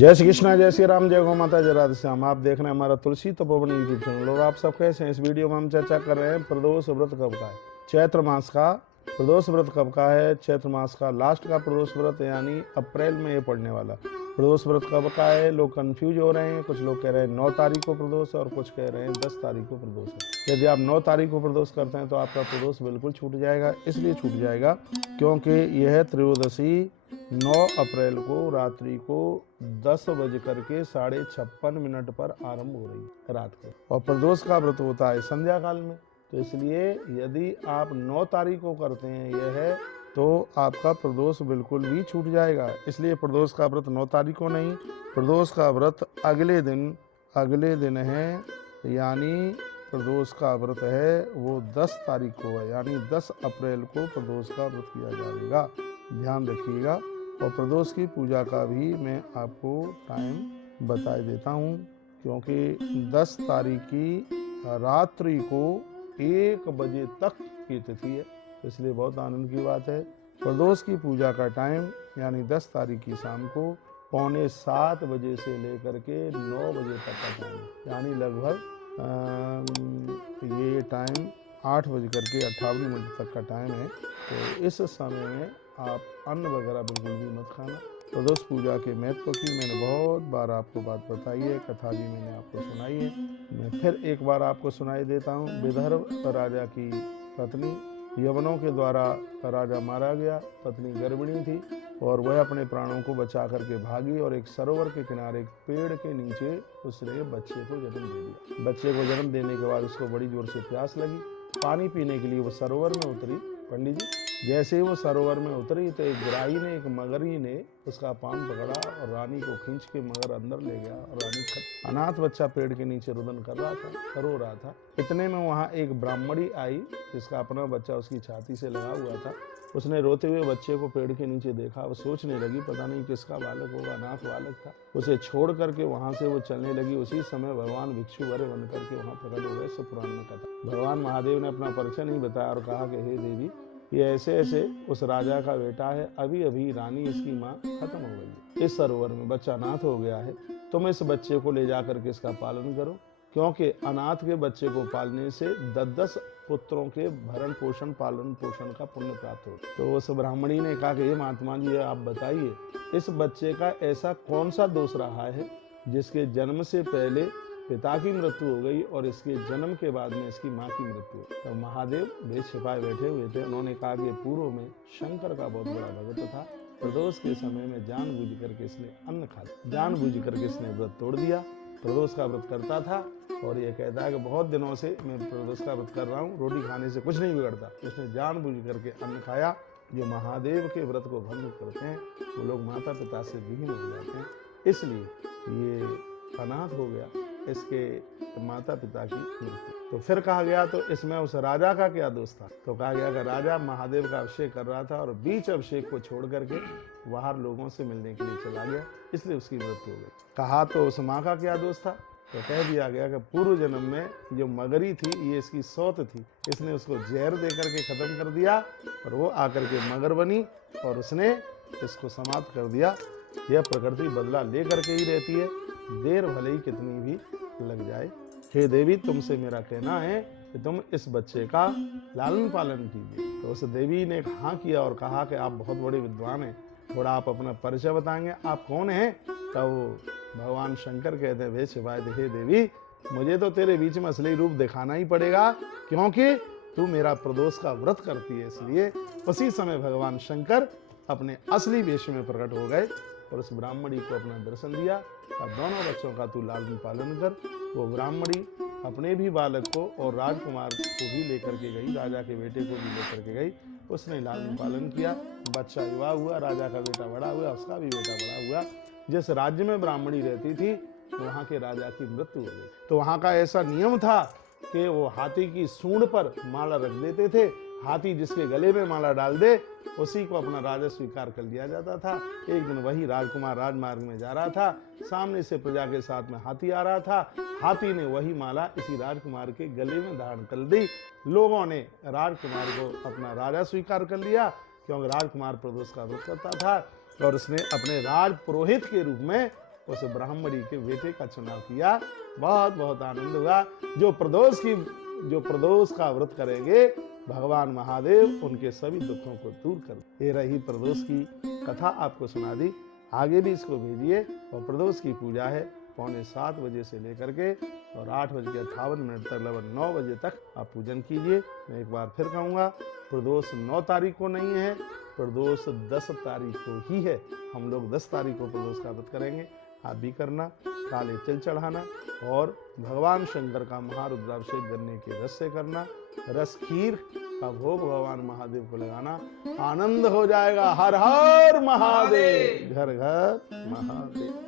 जय श्री कृष्णा, जय श्री राम, जय गौ माता, जय राधे श्याम। आप देख रहे हैं हमारा तुलसी तपोवन यूट्यूब चैनल और आप सब कैसे हैं। इस वीडियो में हम चर्चा कर रहे हैं प्रदोष व्रत कब का है। चैत्र मास का प्रदोष व्रत कब का है। चैत्र मास का लास्ट का प्रदोष व्रत यानी अप्रैल में ये पड़ने वाला प्रदोष व्रत कब का है। लोग कंफ्यूज हो रहे हैं। कुछ लोग कह रहे हैं 9 तारीख को प्रदोष और कुछ कह रहे हैं 10 तारीख को प्रदोष है। यदि आप 9 तारीख को प्रदोष करते हैं तो आपका प्रदोष बिल्कुल छूट जाएगा। इसलिए छूट जाएगा क्योंकि यह त्रयोदशी 9 अप्रैल को रात्रि को 10 बज करके 56.56 पर आरंभ हो रही है रात को, और प्रदोष का व्रत होता है संध्या काल में। तो इसलिए यदि आप 9 तारीख को करते हैं यह है तो आपका प्रदोष बिल्कुल भी छूट जाएगा। इसलिए प्रदोष का व्रत 9 तारीख को नहीं, प्रदोष का व्रत अगले दिन है, यानी प्रदोष का व्रत है वो 10 तारीख को है, यानी 10 अप्रैल को प्रदोष का व्रत किया जाएगा। ध्यान रखिएगा। और प्रदोष की पूजा का भी मैं आपको टाइम बता देता हूँ, क्योंकि 10 तारीख की रात्रि को 1 बजे तक की तिथि है, इसलिए बहुत आनंद की बात है। प्रदोष की पूजा का टाइम यानी 10 तारीख की शाम को 6:45 बजे से लेकर के 9 बजे तक का टाइम, यानी लगभग ये टाइम 8:58 तक का टाइम है। तो इस समय में आप अन्न वगैरह बिल्कुल भी मत खाना। प्रदोष पूजा के महत्व की मैंने बहुत बार आपको बात बताई है, कथा भी मैंने आपको सुनाई है। मैं फिर एक बार आपको सुनाई देता हूँ। विदर्भ राजा की पत्नी यवनों के द्वारा राजा मारा गया। पत्नी गर्भिणी थी और वह अपने प्राणों को बचा करके भागी और एक सरोवर के किनारे एक पेड़ के नीचे उसने बच्चे को जन्म दे दिया। बच्चे को जन्म देने के बाद उसको बड़ी जोर से प्यास लगी। पानी पीने के लिए वो सरोवर में उतरी। पंडित जी, जैसे ही वो सरोवर में उतरी तो एक ग्राही ने, एक मगरी ने उसका पान पकड़ा और रानी को खींच के मगर अंदर ले गया। और रानी अनाथ बच्चा पेड़ के नीचे रुदन कर रहा था, रो रहा था। इतने में वहाँ एक ब्राह्मणी आई जिसका अपना बच्चा उसकी छाती से लगा हुआ था। उसने रोते हुए बच्चे को पेड़ के नीचे देखा। वो सोचने लगी पता नहीं किसका बालक होगा, अनाथ बालक था। उसे छोड़ करके वहां से वो चलने लगी। उसी समय भगवान भिक्षु वर बन करके वहां प्रकट हो गए। सब पुराण में कथा। भगवान महादेव ने अपना परिचय नहीं बताया और कहा कि हे देवी, ये ऐसे ऐसे उस राजा का बेटा है। अभी अभी रानी इसकी माँ खत्म हो गई। इस सरोवर में बच्चा अनाथ हो गया है। तुम इस बच्चे को ले जा करके इसका पालन करो, क्योंकि अनाथ के बच्चे को पालने से 10 पुत्रों के भरण पोषण पालन पोषण का पुण्य प्राप्त हो। तो उस ब्राह्मणी ने कहा कि ये महात्मा जी, आप बताइए इस बच्चे का ऐसा कौन सा दोष रहा है जिसके जन्म से पहले पिता की मृत्यु हो गई और इसके जन्म के बाद में इसकी माँ की मृत्यु। तो महादेव भेद छिपाए बैठे हुए थे। उन्होंने कहा कि पूर्व में शंकर का बहुत बड़ा भक्त था। प्रदोष के समय में जानबूझ करके इसने अन्न खा लिया, जानबूझ करके इसने व्रत तोड़ दिया। प्रदोष का व्रत करता था और ये कहता है कि बहुत दिनों से मैं प्रदोष का व्रत कर रहा हूँ, रोटी खाने से कुछ नहीं बिगड़ता। इसने जानबूझ करके अन्न खाया। जो महादेव के व्रत को भंग करते हैं वो लोग माता पिता से विहीन हो जाते हैं, इसलिए ये अनाथ हो गया, इसके माता पिता की मृत्यु। तो फिर कहा गया तो इसमें उस राजा का क्या दोष था। तो कहा गया कि राजा महादेव का अभिषेक कर रहा था और बीच अभिषेक को छोड़ करके बाहर लोगों से मिलने के लिए चला गया, इसलिए उसकी मृत्यु हो गई। कहा तो उस माँ का क्या दोष था। तो कह दिया गया कि पूर्व जन्म में जो मगरी थी ये इसकी सौत थी, इसने उसको जहर दे करके खत्म कर दिया और वो आकर के मगर बनी और उसने इसको समाप्त कर दिया। यह प्रकृति बदला ले करके ही रहती है, देर भले ही कितनी भी लग जाए। हे देवी, तुमसे मेरा कहना है कि तुम इस बच्चे का लालन पालन कीजिए। तो उस देवी ने हाँ किया और कहा कि आप बहुत बड़े विद्वान हैं, थोड़ा आप अपना परिचय बताएंगे, आप कौन हैं। तब भगवान शंकर कहते हैं, भेद छिपाए, हे देवी, मुझे तो तेरे बीच में असली रूप दिखाना ही पड़ेगा, क्योंकि तू मेरा प्रदोष का व्रत करती है। इसलिए उसी समय भगवान शंकर अपने असली वेश में प्रकट हो गए और उस ब्राह्मणी को अपना दर्शन दिया। अब दोनों बच्चों का तू लालन पालन कर। वो ब्राह्मणी अपने भी बालक को और राजकुमार को भी लेकर के गई, राजा के बेटे को भी लेकर के गई। उसने लालन पालन किया। बच्चा युवा हुआ, राजा का बेटा बड़ा हुआ, उसका भी बेटा बड़ा हुआ। जिस राज्य में ब्राह्मणी रहती थी वहाँ के राजा की मृत्यु हो गई। तो वहाँ का ऐसा नियम था कि वो हाथी की सूंड पर माला रख देते थे। हाथी जिसके गले में माला डाल दे उसी को अपना राजा स्वीकार कर लिया जाता था। एक दिन वही राजकुमार राजमार्ग में जा रहा था, सामने से प्रजा के साथ में हाथी आ रहा था। हाथी ने वही माला इसी राजकुमार के गले में धारण कर दी। लोगों ने राजकुमार को अपना राजा स्वीकार कर लिया, क्योंकि राजकुमार प्रदोष का व्रत करता था और उसने अपने राज पुरोहित के रूप में उस ब्राह्मणी के बेटे का चुनाव किया। बहुत बहुत आनंद हुआ। जो प्रदोष का व्रत करेंगे भगवान महादेव उनके सभी दुखों को दूर कर। ये रही प्रदोष की कथा, आपको सुना दी। आगे भी इसको भेजिए। और प्रदोष की पूजा है 6:45 बजे से लेकर के और 8:58 तक, लगभग 9 बजे तक आप पूजन कीजिए। मैं एक बार फिर कहूँगा, प्रदोष 9 तारीख को नहीं है, प्रदोष 10 तारीख को ही है। हम लोग 10 तारीख को प्रदोष का व्रत करेंगे। आप भी करना। काले तिल चढ़ाना और भगवान शंकर का महारुद्राभिषेक गन्ने के रस से करना। रस खीर का भोग भगवान महादेव को लगाना। आनंद हो जाएगा। हर हर महादेव, घर घर महादेव।